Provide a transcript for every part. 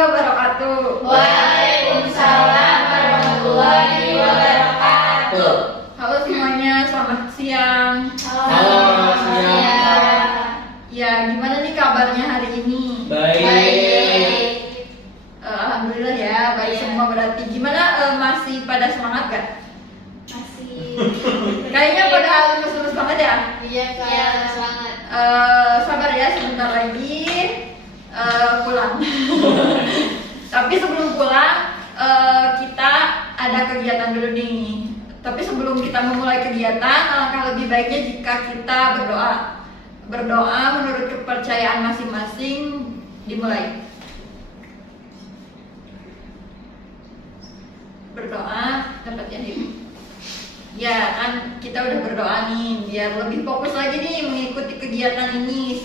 wabarakatuh. Waalaikumsalam warahmatullahi wabarakatuh. Halo semuanya, selamat siang. Halo, siang. Ya, gimana nih kabarnya hari ini? Baik. Alhamdulillah ya, baik Iya. semua berarti. Gimana, masih pada semangat gak? Masih. Kayaknya pada lemes-lemes banget ya? Iya, Kak. Semangat. Sabar ya, sebentar lagi pulang. Tapi sebelum pulang, kita ada kegiatan dulu nih. Tapi sebelum kita memulai kegiatan, alangkah lebih baiknya jika kita berdoa. Berdoa menurut kepercayaan masing-masing dimulai. Berdoa dapat ya nih. Ya kan kita udah berdoa nih biar lebih fokus lagi nih mengikuti kegiatan ini.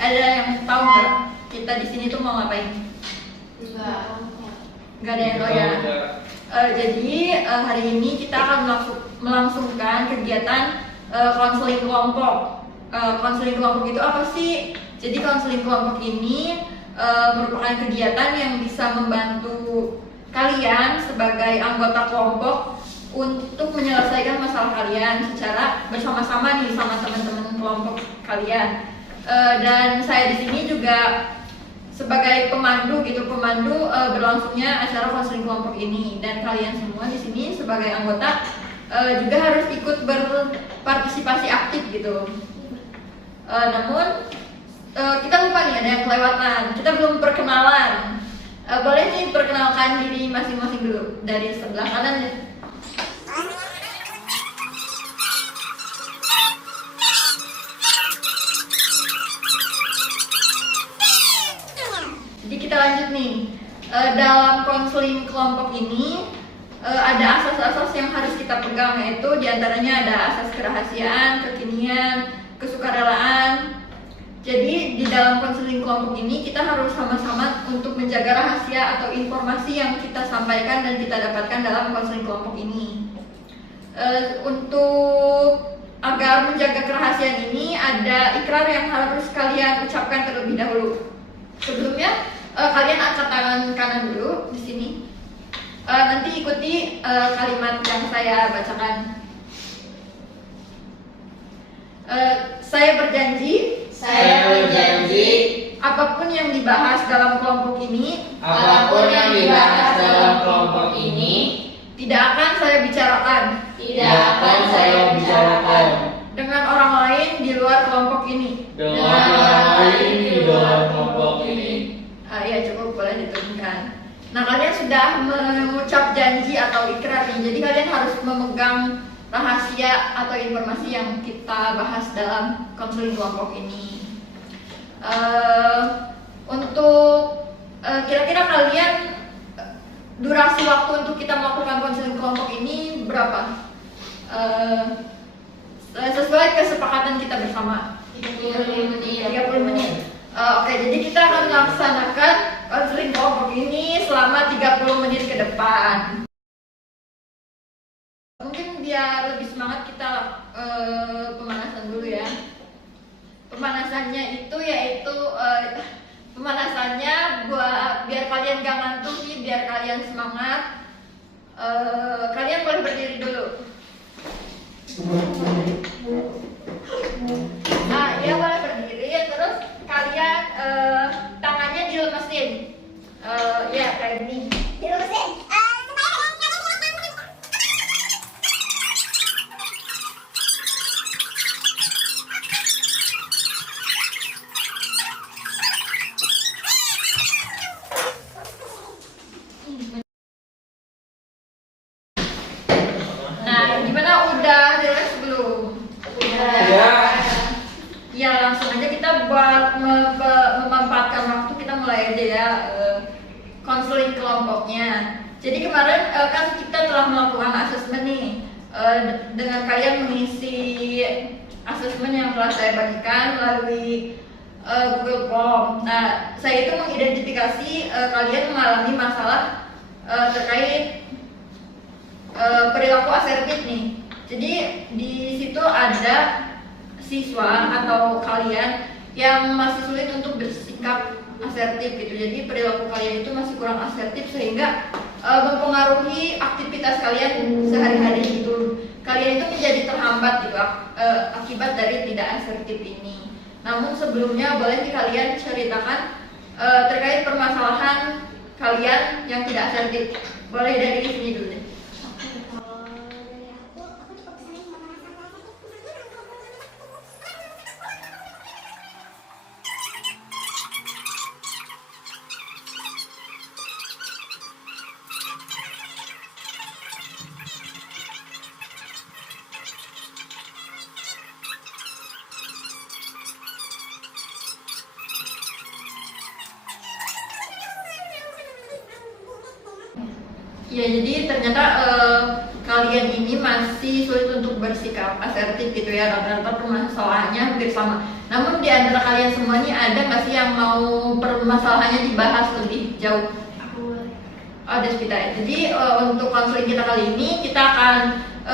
Ada yang tahu nggak kita di sini tuh mau ngapain? Enggak. Nggak ada yang tahu ya. Jadi hari ini kita akan melangsungkan kegiatan konseling kelompok. Konseling kelompok itu apa sih? Jadi konseling kelompok ini merupakan kegiatan yang bisa membantu kalian sebagai anggota kelompok untuk menyelesaikan masalah kalian secara bersama-sama nih sama teman-teman kelompok kalian. Dan saya di sini juga sebagai pemandu berlangsungnya acara konseling kelompok ini, dan kalian semua di sini sebagai anggota juga harus ikut berpartisipasi aktif gitu. Namun kita lupa nih ada yang kelewatan, kita belum perkenalan. Boleh nih perkenalkan diri masing-masing dulu dari sebelah kanan ya. Jadi kita lanjut nih. Dalam konseling kelompok ini ada asas-asas yang harus kita pegang, yaitu diantaranya ada asas kerahasiaan, kekinian, kesukarelaan. Jadi di dalam konseling kelompok ini kita harus sama-sama untuk menjaga rahasia atau informasi yang kita sampaikan dan kita dapatkan dalam konseling kelompok ini. Untuk agar menjaga kerahasiaan ini ada ikrar yang harus kalian ucapkan terlebih dahulu. Sebelumnya kalian angkat tangan kanan dulu di sini. Nanti ikuti kalimat yang saya bacakan. Saya berjanji apapun yang dibahas dalam kelompok ini tidak akan saya bicarakan dengan orang lain di luar kelompok ini. Ya cukup, boleh diturunkan. Nah, kalian sudah mengucap janji atau ikrar nih. Jadi kalian harus memegang rahasia atau informasi yang kita bahas dalam konseling kelompok ini. Untuk kira-kira kalian durasi waktu untuk kita melakukan konseling kelompok ini berapa? Sesuai kesepakatan kita bersama 30 menit. Oke, jadi kita akan melaksanakan konseling kelompok ini selama 30 menit ke depan. Mungkin biar lebih semangat kita pemanasan dulu ya. Pemanasannya itu yaitu pemanasannya biar kalian gak ngantuk nih, biar kalian semangat. Kalian boleh berdiri dulu. Nah, ya boleh berdiri, terus kalian tangannya dilemesin. Ya kayak gini. Dilemesin. Nah, gimana, udah relax belum? Udah. Ya, langsung aja kita buat memanfaatkan waktu, kita mulai aja ya konseling kelompoknya. Jadi kemarin kan kita telah melakukan asesmen nih, dengan kalian mengisi asesmen yang telah saya bagikan melalui Google Form. Nah, saya itu mengidentifikasi kalian mengalami masalah terkait perilaku asertif nih. Jadi di situ ada siswa atau kalian yang masih sulit untuk bersikap asertif gitu. Jadi perilaku kalian itu masih kurang asertif sehingga mempengaruhi aktivitas kalian sehari-hari gitu. Kalian itu menjadi terhambat gitu akibat dari tidak asertif ini. Namun sebelumnya boleh nih kalian ceritakan terkait permasalahan kalian yang tidak asertif. Boleh dari sini dulu deh. Kalau dari aku cukup sering merasakan Ya, jadi ternyata kalian ini masih sulit untuk bersikap asertif gitu ya. Rata-rata permasalahannya hampir sama. Namun di antara kalian semua ini ada nggak sih yang mau permasalahannya dibahas lebih jauh? aku Oh, Despita ya. Jadi untuk konseling kita kali ini kita akan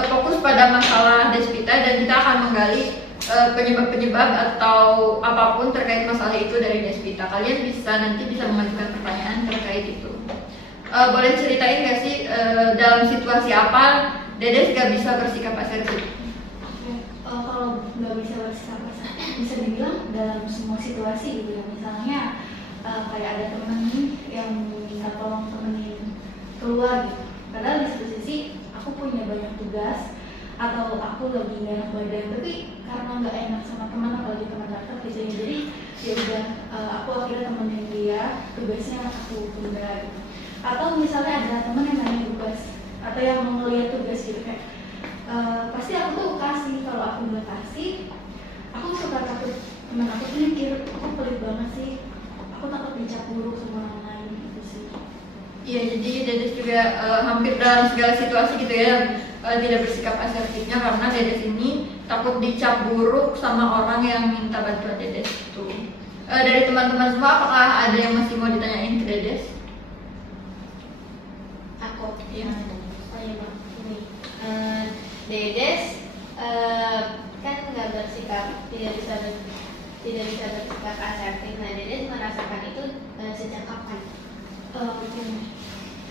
fokus pada masalah Despita dan kita akan menggali penyebab-penyebab atau apapun terkait masalah itu dari Despita. Kalian nanti bisa mengajukan pertanyaan terkait itu. Boleh ceritain nggak sih dalam situasi apa Dedes gak bisa bersikap asertif? Kalau nggak bisa bersikap asertif bisa dibilang dalam semua situasi gitu ya. Misalnya kayak ada temen nih yang minta tolong temenin keluar gitu. Padahal di satu sisi aku punya banyak tugas atau aku lagi nggak enak badan, tapi karena nggak enak sama teman apalagi teman dekat gitu ya, jadi ya udah aku akhirnya temenin dia, tugasnya aku tunda gitu. Atau misalnya ada teman yang nanya tugas atau yang mau ngeliat tugas gitu kayak pasti aku tuh kasih. Kalau aku nggak kasih, aku suka takut teman aku tuh mikir aku pelit banget sih, aku takut dicap buruk sama orang lain gitu sih. Iya, jadi Dedes juga hampir dalam segala situasi gitu ya tidak bersikap asertifnya karena Dedes ini takut dicap buruk sama orang yang minta bantuan Dedes itu. Dari teman-teman semua, apakah ada yang masih mau ditanyain ke Dedes? aku Iya. oh iya bang ini Dedes kan nggak bersikap tidak bisa bersikap asertif. Nah, Dedes merasakan itu sejak kapan?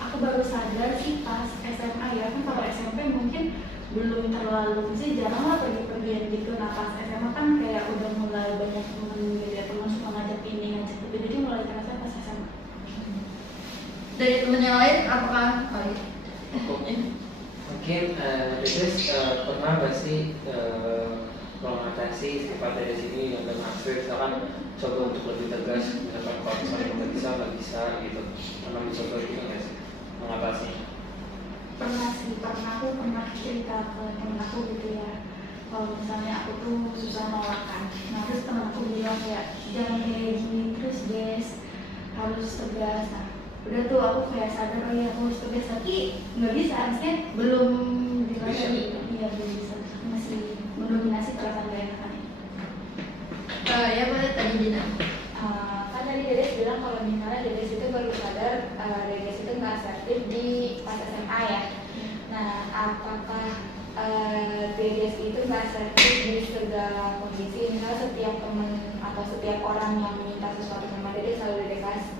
Aku baru sadar sih pas SMA ya, kan kalau SMP mungkin belum terlalu sih, jarang lah pergi-pergian gitu. Nah pas SMA kan kayak udah mulai banyak temen gitu ya, temen suka ngajak ini ngajak itu, jadi mulai terasa pas SMA. Dari teman yang lain, apakah? Mungkin Dedes pernah nggak sih mengatasi sifat Dedes ini yang dengan asertif, misalkan coba untuk lebih tegas, misalkan kalau misalnya nggak bisa gitu, pernah mencoba gitu nggak sih mengatasinya? Pernah sih, aku pernah cerita ke temen aku gitu ya, kalau misalnya aku tuh susah nolak kan. Nah terus temen aku bilang kayak jangan kayak gini terus Des, harus tegas. Nah udah tuh aku kayak sadar, oh iya aku harus tegas, tapi nggak bisa, harusnya belum dilatih. Iya belum bisa, masih mendominasi perasaan gak enakan. Ya boleh tadi Dina. Kan tadi Dedes bilang kalau misalnya Dedes itu baru sadar Dedes itu nggak asertif di pas SMA ya. Nah, apakah Dedes itu nggak asertif di segala kondisi? Misalnya setiap teman atau setiap orang yang minta sesuatu sama Dedes selalu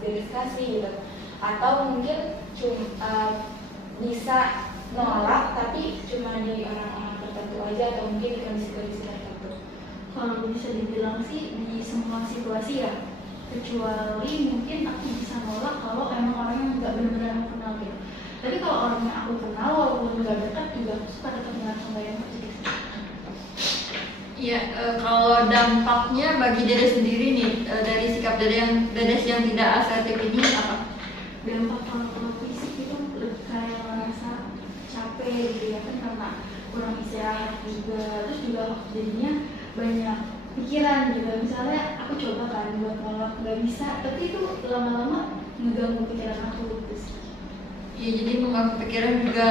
Dedes kasih gitu. Atau mungkin bisa nolak tapi cuma di orang-orang tertentu aja atau mungkin di kondisi-kondisi tertentu. Kalau bisa dibilang sih di semua situasi ya, kecuali mungkin aku bisa nolak kalau emang orang yang nggak benar-benar aku kenal gitu. Tapi kalau orang yang aku kenal walaupun nggak dekat juga aku suka tetap ngerasa nggak enak gitu. Iya, kalau dampaknya bagi Dedes sendiri nih dari sikap Dedes yang tidak asertif ini apa? Dampak kalau fisik itu kayak merasa capek gitu ya kan, karena kurang istirahat juga, terus juga jadinya banyak pikiran juga. Misalnya aku coba kan buat nolak nggak bisa, tapi itu lama-lama ngeganggu pikiran aku gitu. Iya, jadi mengganggu pikiran juga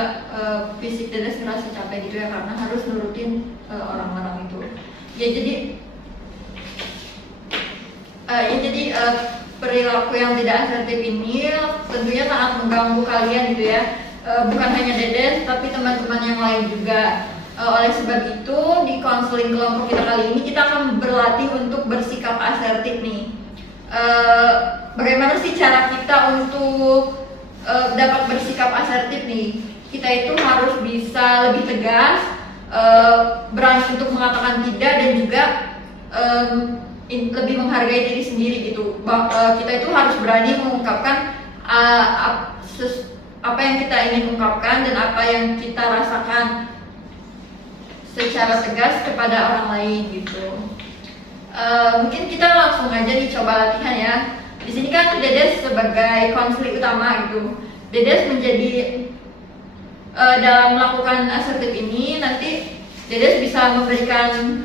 fisik Dedes ngerasa capek gitu ya karena harus nurutin orang-orang itu. Ya jadi perilaku yang tidak asertif ini tentunya sangat mengganggu kalian gitu ya. Bukan hanya Dedes tapi teman-teman yang lain juga. Oleh sebab itu di konseling kelompok kita kali ini kita akan berlatih untuk bersikap asertif nih. bagaimana sih cara kita untuk dapat bersikap asertif nih? Kita itu harus bisa lebih tegas, berani untuk mengatakan tidak, dan juga lebih menghargai diri sendiri gitu. Kita itu harus berani mengungkapkan apa yang kita ingin ungkapkan dan apa yang kita rasakan secara tegas kepada orang lain gitu. Mungkin kita langsung aja nih coba latihan ya. Di sini kan Dedes sebagai konseling utama gitu. Dedes menjadi dalam melakukan asertif ini, nanti Dedes bisa memberikan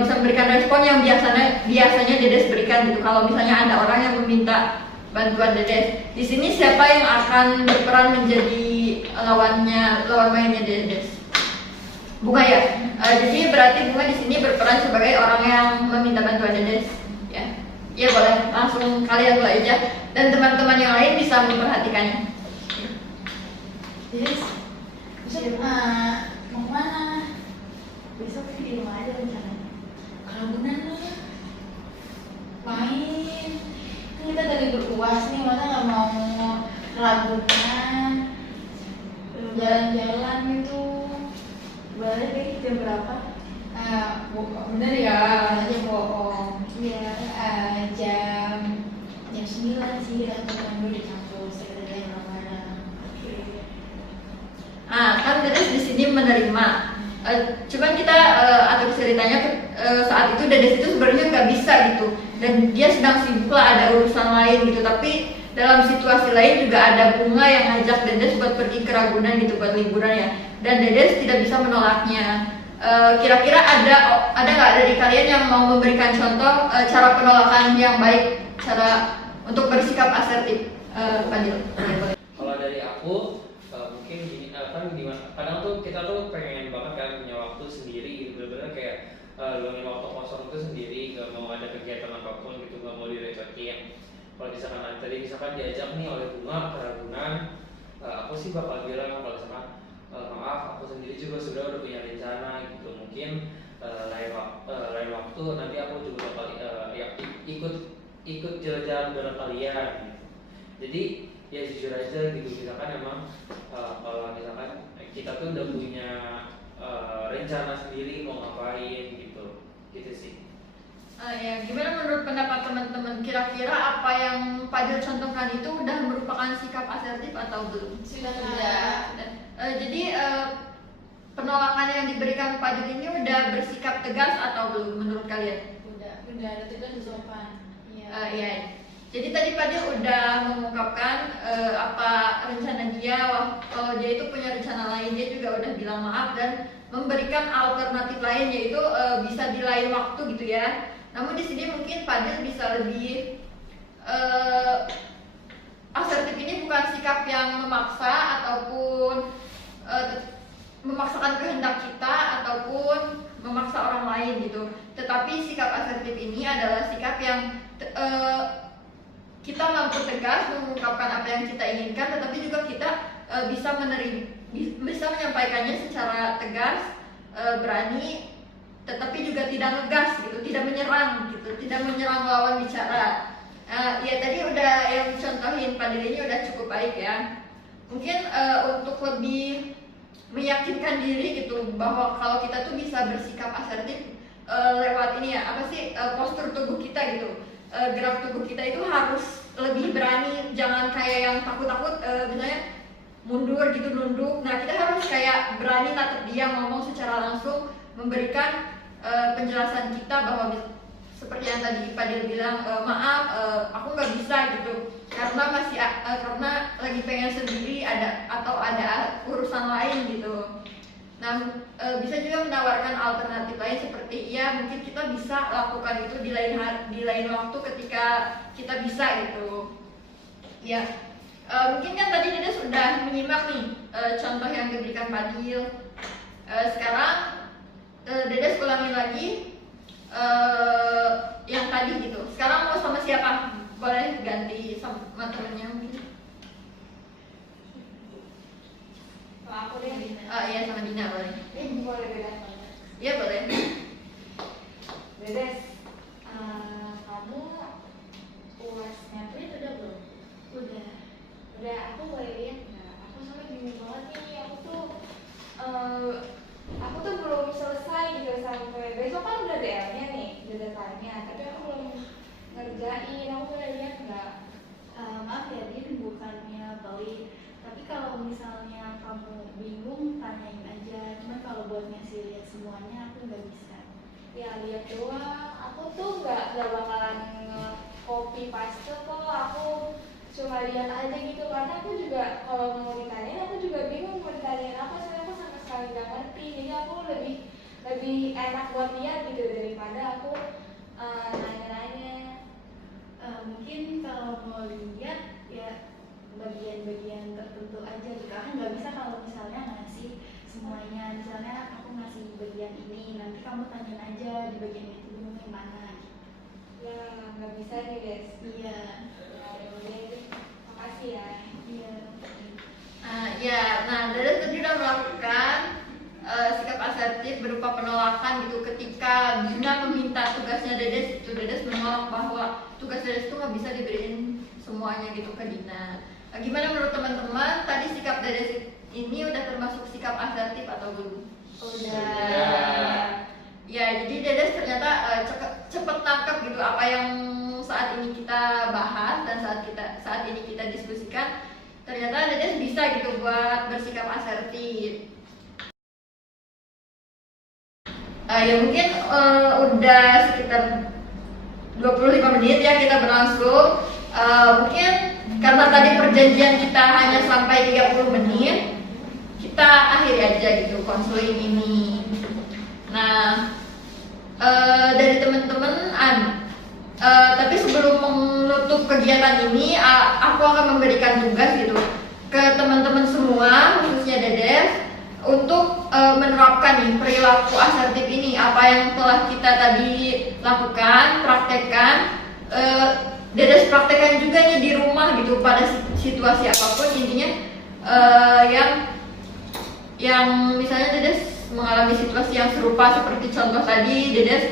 bisa memberikan respon yang biasanya Dedes berikan gitu. Kalau misalnya ada orang yang meminta bantuan Dedes, di sini siapa yang akan berperan menjadi lawan mainnya Dedes? Bunga ya. Jadi berarti Bunga di sini berperan sebagai orang yang meminta bantuan Dedes. Ya, ya boleh langsung kalian mulai aja, dan teman-teman yang lain bisa memperhatikannya. Dedes, besok mau kemana? Besok sih di rumah aja rencananya. Keragunan lah, main. Kan kita tadi beruas nih, masa nggak mau keragunan, jalan-jalan gitu. Boleh deh, jam berapa? Bener ya, aja bohong. Iya. Jam 9 sih, aku dulu di kampus, sekretariat mana. Kan Dedes di sini menerima. Cuman kita atur ceritanya saat itu Dedes itu sebenarnya nggak bisa gitu, dan dia sedang sibuk lah, ada urusan lain gitu. Tapi dalam situasi lain juga ada Bunga yang ngajak Dedes buat pergi ke Ragunan gitu, buat liburan ya, dan Dedes tidak bisa menolaknya. Kira-kira ada nggak dari kalian yang mau memberikan contoh cara penolakan yang baik, cara untuk bersikap asertif? Fadil. Kalau dari aku mungkin gini, kan gimana, kadang tuh kita tuh pengen banget kan punya waktu sendiri gitu, bener-bener kayak luangin waktu kosong itu sendiri, gak mau ada kegiatan apapun gitu, gak mau direcokin. Kalau misalkan tadi diajak nih oleh Bunga ke Ragunan, aku sih bakal bilang kalau misalkan maaf, aku sendiri juga sudah udah punya rencana gitu, mungkin lain waktu nanti aku juga bakal ikut jalan-jalan bareng kalian gitu. Jadi ya jujur aja gitu, misalkan emang kalau misalkan kita tuh udah punya rencana sendiri mau ngapain gitu sih. Ya, gimana menurut pendapat teman-teman? Kira-kira apa yang Fadil contohkan itu udah merupakan sikap asertif atau belum? Sudah. Jadi penolakan yang diberikan Fadil ini udah bersikap tegas atau belum menurut kalian? Udah ada tugas di sopan. Iya. Jadi tadi Fadil udah mengungkapkan apa rencana dia. Kalau dia itu punya rencana lain, dia juga udah bilang maaf dan memberikan alternatif lain, yaitu bisa di lain waktu gitu ya. Namun di sini mungkin Fadil bisa lebih asertif ini bukan sikap yang memaksa ataupun memaksakan kehendak kita ataupun memaksa orang lain gitu. Tetapi sikap asertif ini adalah sikap yang kita mampu tegas mengungkapkan apa yang kita inginkan, tetapi juga kita bisa menyampaikannya secara tegas, berani, tetapi juga tidak ngegas gitu, tidak menyerang gitu, tidak menyerang lawan bicara. Ya tadi udah yang contohin Fadil ini udah cukup baik ya. Mungkin untuk lebih meyakinkan diri gitu bahwa kalau kita tuh bisa bersikap asertif lewat ini ya, apa sih, postur tubuh kita gitu. Gerak tubuh kita itu harus lebih berani, jangan kayak yang takut-takut misalnya mundur gitu, nunduk. Nah, kita harus kayak berani natap dia, ngomong secara langsung, memberikan penjelasan kita bahwa seperti yang tadi Fadil bilang, maaf, aku nggak bisa gitu, karena karena lagi pengen sendiri, atau ada urusan lain gitu. Nah, bisa juga menawarkan alternatif lain seperti ya mungkin kita bisa lakukan itu di lain waktu ketika kita bisa gitu. Ya, mungkin kan tadi Dedes sudah menyimak nih contoh yang diberikan Fadil. Sekarang Dedes ulangin lagi yang tadi gitu. Sekarang mau sama siapa? Boleh ganti sama temennya mungkin. Kalau aku deh, Iya sama Dina boleh. boleh beda. Iya boleh. Dedes, kamu UASnya print udah belum? Udah. Udah, aku boleh lihat nggak? Aku soalnya bingung banget nih, aku tuh belum selesai gitu sampai besok kan udah DM-nya nih, udah deadline-nya, tapi aku belum ngerjain. Aku boleh lihat nggak? Maaf ya, Din, bukannya pelit. Tapi kalau misalnya kamu bingung, tanyain aja. Cuma kalau buat ngasih lihat semuanya, aku nggak bisa. Ya lihat doang. Aku tuh nggak bakalan copy paste kok. Aku cuma lihat aja gitu, karena aku juga kalau mau ditanyain aku juga bingung mau ditanyain apa, soalnya aku sama sekali nggak ngerti. Jadi aku lebih enak buat lihat gitu daripada aku nanya-nanya. Mungkin kalau mau lihat ya bagian-bagian tertentu aja gitu. Kan nggak bisa kalau misalnya ngasih semuanya. Misalnya aku ngasih bagian ini, nanti kamu tanyain aja di bagian itu bingung yang mana. Ya nggak bisa nih guys. Iya. Ya udah, makasih ya. Iya. Nah, Dedes tadi udah melakukan sikap asertif berupa penolakan gitu ketika Bina meminta tugasnya Dedes, itu Dedes menolak bahwa tugas Dedes itu nggak bisa diberiin semuanya gitu ke Dina. Gimana menurut teman-teman, tadi sikap Dedes ini udah termasuk sikap asertif atau belum? Udah. Ya, jadi Dedes ternyata cepet nangkep gitu apa yang saat ini kita bahas dan saat ini kita diskusikan. Ternyata Dedes bisa gitu buat bersikap asertif. Ya mungkin udah sekitar 25 menit ya kita berlangsung. Mungkin karena tadi perjanjian kita hanya sampai 30 menit, kita akhiri aja gitu konseling ini. Nah, dari teman-teman tapi sebelum menutup kegiatan ini, aku akan memberikan tugas gitu ke teman-teman semua, khususnya Dedes, untuk menerapkan nih perilaku asertif ini. Apa yang telah kita tadi lakukan, praktekkan, Dedes praktekkan juga nih di rumah gitu pada situasi apapun. Intinya yang misalnya Dedes mengalami situasi yang serupa seperti contoh tadi, Dedes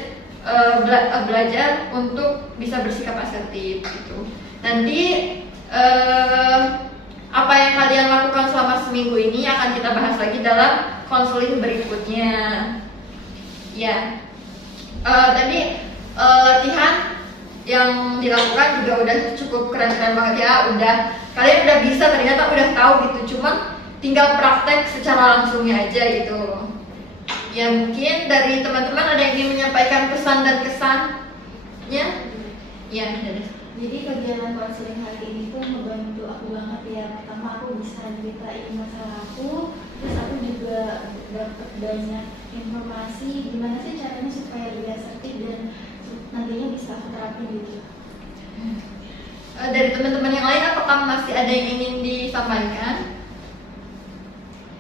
belajar untuk bisa bersikap asertif gitu. Nanti apa yang kalian lakukan selama seminggu ini akan kita bahas lagi dalam konseling berikutnya. Ya, tadi latihan yang dilakukan juga udah cukup keren-keren banget ya. Kalian udah bisa, ternyata udah tahu gitu. Cuma tinggal praktek secara langsungnya aja gitu. Ya mungkin dari teman-teman ada yang ingin menyampaikan pesan dan kesannya? Ya, Dedes. Jadi kegiatan konseling hari ini tuh membantu aku banget ya. Pertama aku bisa ceritain masalah aku, terus aku juga dapat banyak informasi gimana sih caranya supaya lebih asertif dan nantinya bisa aku terapin gitu. Dari teman-teman yang lain, apakah masih ada yang ingin disampaikan?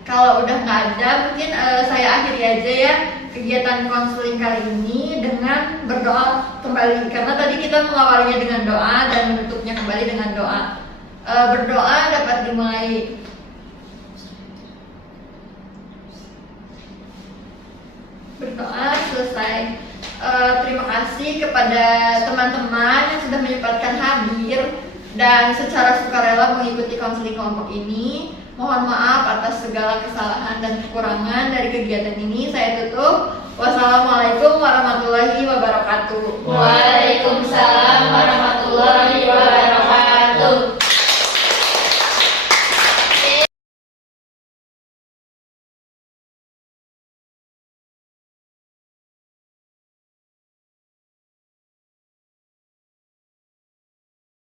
Kalau udah nggak ada, mungkin saya akhiri aja ya kegiatan konseling kali ini dengan berdoa kembali. Karena tadi kita mengawalinya dengan doa dan menutupnya kembali dengan doa. Berdoa dapat dimulai. Berdoa selesai. Terima kasih kepada teman-teman yang sudah menyempatkan hadir dan secara sukarela mengikuti konseling kelompok ini. Mohon maaf atas segala kesalahan dan kekurangan dari kegiatan ini. Saya tutup. Wassalamualaikum warahmatullahi wabarakatuh. Waalaikumsalam.